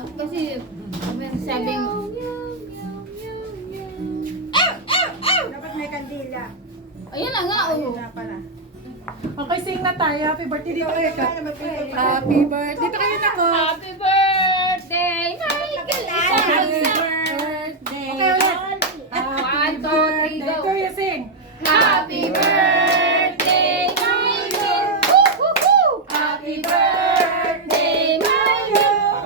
Kasi sabing, Dapat may kandila. ayun na nga, oh. Na pala. Okay, sing na tayo. Happy birthday dito kayo ka. Happy birthday. Dito kayo na ko. Happy birthday, Michael! Happy Isa! birthday. Okay, ulit. One, two, three, go. Kuya, sing. Happy birthday, Michael! Woo, woo, woo! Happy birthday, Michael!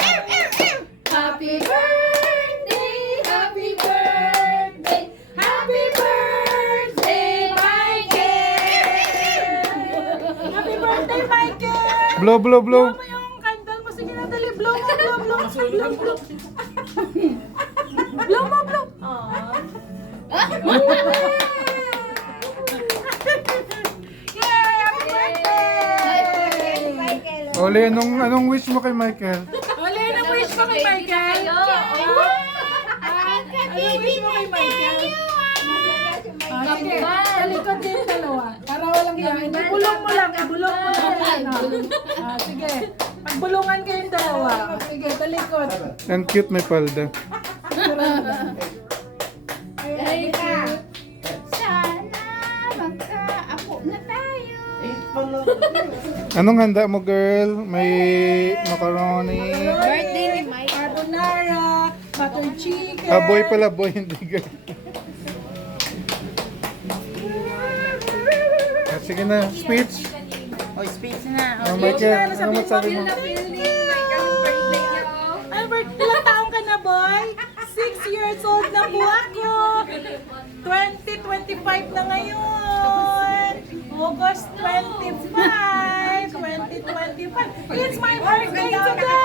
Happy birthday, happy birthday, happy birthday, Michael! Happy birthday, Michael. Blow, blow, blow. Blow mo yung candle mo. Sige na, dali. Blow mo, blow, blow. Blow, blow. Blow mo, blow. Yay! Happy birthday! Oli, anong wish mo kay Michael? Wala na wish mo kay Michael. Anong wish mo kay Michael? Sige, talikod din yung dalawa. Para walang iyain. Ibulong mo lang. Ibulong mo lang. Sige. Pagbulungan kayong dalawa. Sige, talikod. Ang cute may palda. Thank you. Sana magka-apo na tayo. Anong handa mo, girl? May macaroni. Birthday ni Mike. Carbonara, butter chicken. Ah, boy pala, boy, hindi girl. Ah, sige na, speech. Oh, space na. Oh, Michael, ano masabi mo? Albert, ilang taong ka na, boy? 6 years old na po ako. 2025 na ngayon. August 25, 2025. It's my birthday today!